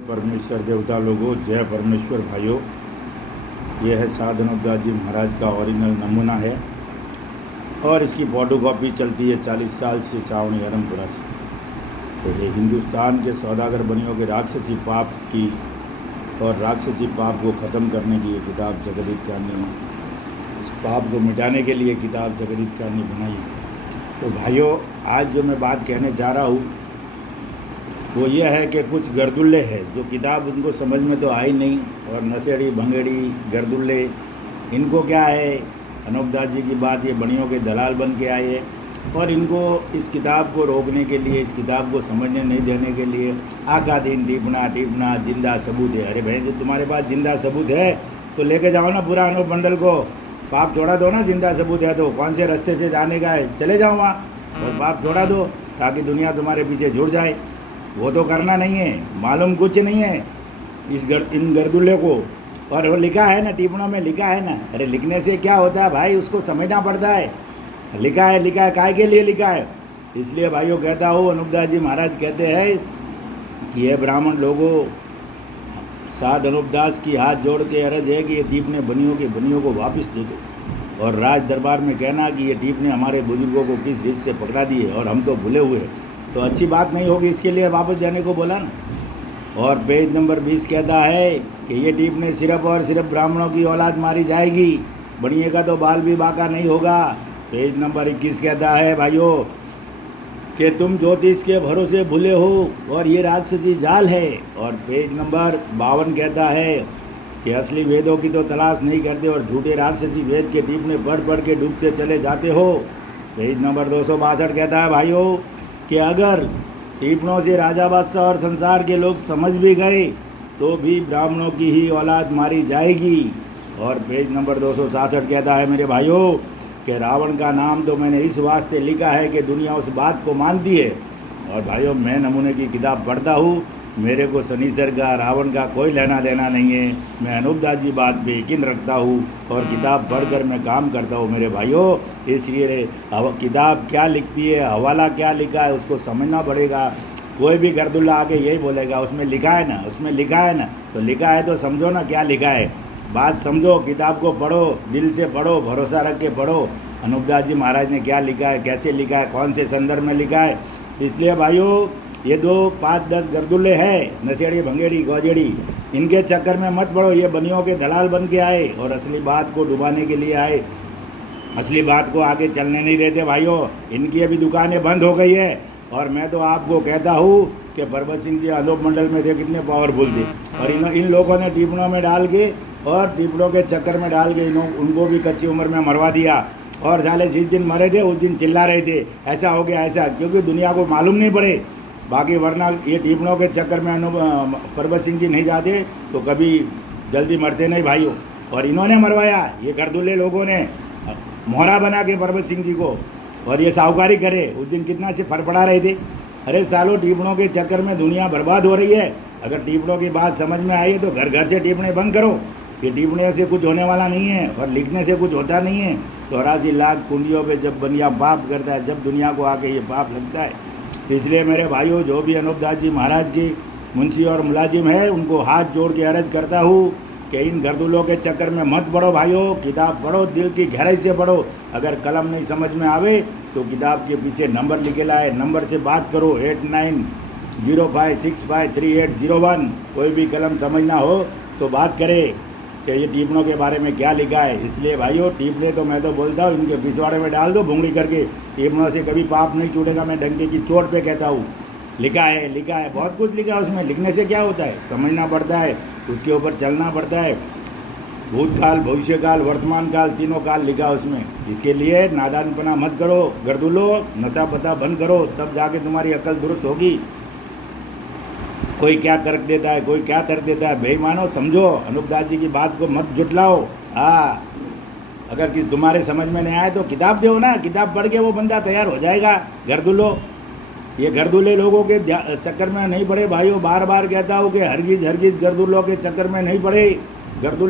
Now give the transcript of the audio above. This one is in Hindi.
परमेश्वर देवता लोगों, जय परमेश्वर भाइयों। यह है साध अनुपदास जी महाराज का ओरिजिनल नमूना है और इसकी फोटोकॉपी चलती है 40 साल से चावनी हरमपुरा से। तो ये हिंदुस्तान के सौदागर बनियों के राक्षसी पाप की और राक्षसी पाप को ख़त्म करने की ये किताब जगदीत कारनी, इस पाप को मिटाने के लिए किताब जगदीत कारनी बनाई है। तो भाइयों, आज जो मैं बात कहने जा रहा हूँ वो ये है कि कुछ गर्दुल्ले हैं जो किताब उनको समझ में तो आई नहीं, और नशेड़ी भंगेड़ी गर्दुल्ले, इनको क्या है, अनुपदास जी की बात, ये बनियों के दलाल बन के आए हैं और इनको इस किताब को रोकने के लिए, इस किताब को समझने नहीं देने के लिए आखा दिन टीपना जिंदा सबूत है। अरे भाई, जो तुम्हारे पास जिंदा सबूत है तो लेके जाओ ना पूरा अनूप मंडल को, पाप छोड़ा दो ना। जिंदा सबूत है तो कौन से रास्ते से जाने का है, चले जाओ वहाँ और पाप छोड़ा दो ताकि दुनिया तुम्हारे पीछे जुड़ जाए। वो तो करना नहीं है, मालूम कुछ नहीं है इन गर्दुल्ले को। और वो लिखा है ना, टिप्पणों में लिखा है ना। अरे लिखने से क्या होता है भाई, उसको समझना पड़ता है। लिखा है काय के लिए लिखा है। इसलिए भाइयों कहता हूँ, अनुपदास जी महाराज कहते हैं कि ये ब्राह्मण लोगों, साध अनुपदास की हाथ जोड़ के अर्ज है कि ये टीपने बनियों को वापस दे दो, और राज दरबार में कहना कि ये टीपने हमारे बुजुर्गों को किस रीत से पकड़ा दिए और हम तो भूले हुए, तो अच्छी बात नहीं होगी, इसके लिए वापस देने को बोला ना। और पेज नंबर 20 कहता है कि ये टीपने सिर्फ और सिर्फ ब्राह्मणों की औलाद मारी जाएगी, बनिए का तो बाल भी बाका नहीं होगा। पेज नंबर 21 कहता है भाइयों कि तुम ज्योतिष के भरोसे भूले हो और ये राक्षसी जाल है। और पेज नंबर 52 कहता है कि असली वेदों की तो तलाश नहीं करते और झूठे राक्षसी वेद के टीपने पढ़ के डूबते चले जाते हो। पेज नंबर 262 कहता है भाइयों कि अगर टीपणों से राजा बादशाह और संसार के लोग समझ भी गए तो भी ब्राह्मणों की ही औलाद मारी जाएगी। और पेज नंबर 266 कहता है मेरे भाइयों कि रावण का नाम तो मैंने इस वास्ते लिखा है कि दुनिया उस बात को मानती है। और भाइयों, मैं नमूने की किताब पढ़ता हूँ, मेरे को शनिचर का रावण का कोई लेना देना नहीं है। मैं अनुपदास जी बात पे यकीन रखता हूँ और किताब पढ़कर मैं काम करता हूँ मेरे भाइयों। इसलिए किताब क्या लिखती है, हवाला क्या लिखा है, उसको समझना पड़ेगा। कोई भी गर्दुल्ला आके यही बोलेगा उसमें लिखा है ना, उसमें लिखा है ना, तो लिखा है तो समझो ना क्या लिखा है, बात समझो, किताब को पढ़ो, दिल से पढ़ो, भरोसा रख के पढ़ो अनुपदास जी महाराज ने क्या लिखा है, कैसे लिखा है, कौन से संदर्भ में लिखा है। इसलिए भाइयों, ये 2, 5, 10 गर्दुल्ले हैं, नशेड़ी भंगेड़ी गौजेड़ी, इनके चक्कर में मत पड़ो। ये बनियों के दलाल बन के आए और असली बात को डुबाने के लिए आए, असली बात को आगे चलने नहीं देते भाइयों। इनकी अभी दुकानें बंद हो गई है। और मैं तो आपको कहता हूँ कि परबत सिंह जी अनूप मंडल में थे, कितने पावरफुल थे, और इन लोगों ने टिप्पणों में डाल के और टिप्पणों के चक्कर में डाल के उनको भी कच्ची उम्र में मरवा दिया। और साले जिस दिन मरे थे उस दिन चिल्ला रहे थे ऐसा हो गया ऐसा, क्योंकि दुनिया को मालूम नहीं पड़े। बाकी वरना ये टिप्पणों के चक्कर में परबत सिंह जी नहीं जाते तो कभी जल्दी मरते नहीं भाइयों। और इन्होंने मरवाया, ये गर्दुल्ले लोगों ने मोहरा बना के परबत सिंह जी को, और ये साहूकारी करे। उस दिन कितना से फड़फड़ा रहे थे। अरे सालों, टिप्पणों के चक्कर में दुनिया बर्बाद हो रही है। अगर टिप्पणों की बात समझ में आई है तो घर घर से टिप्पणे बंद करो। ये टिप्पणे से कुछ होने वाला नहीं है और लिखने से कुछ होता नहीं है। 84 लाख कुंडियों पे जब बनिया पाप करता है, जब दुनिया को आके ये पाप लगता है। इसलिए मेरे भाइयों, जो भी अनुपदास जी महाराज की मुंशी और मुलाजिम है, उनको हाथ जोड़ के अर्ज करता हूँ कि इन गर्दुल्लों के चक्कर में मत पढ़ो भाइयों। किताब पढ़ो, दिल की गहराई से पढ़ो। अगर कलम नहीं समझ में आवे तो किताब के पीछे नंबर लिखेला है, नंबर से बात करो, 8905653801। कोई भी कलम समझना हो तो बात करे कि ये टिप्पणों के बारे में क्या लिखा है। इसलिए भाइयों, टिप्पणे तो मैं तो बोलता हूँ इनके पिछवाड़े में डाल दो भुंगड़ी करके, टिप्पणों से कभी पाप नहीं छूटेगा। मैं डंके की चोट पे कहता हूँ, लिखा है, बहुत कुछ लिखा है उसमें। लिखने से क्या होता है, समझना पड़ता है, उसके ऊपर चलना पड़ता है। भूतकाल, भविष्यकाल, वर्तमान काल, तीनों काल लिखा उसमें। इसके लिए नादानपना मत करो गर्दुल्लो, नशा पता बंद करो, तब जाके तुम्हारी अकल दुरुस्त होगी। कोई क्या तर्क देता है, कोई क्या तर्क देता है, बेईमानो समझो, अनुपदास जी की बात को मत जुटलाओ। हाँ, अगर कि तुम्हारे समझ में नहीं आए तो किताब दो ना, किताब पढ़ के वो बंदा तैयार हो जाएगा। गर्दुल्लो, ये गर्दुल्ले लोगों के चक्कर में नहीं पड़े भाइयों। बार बार कहता हूँ कि हरगिज गर्दुल्लों के चक्कर में नहीं पड़े। गर्दुल्ले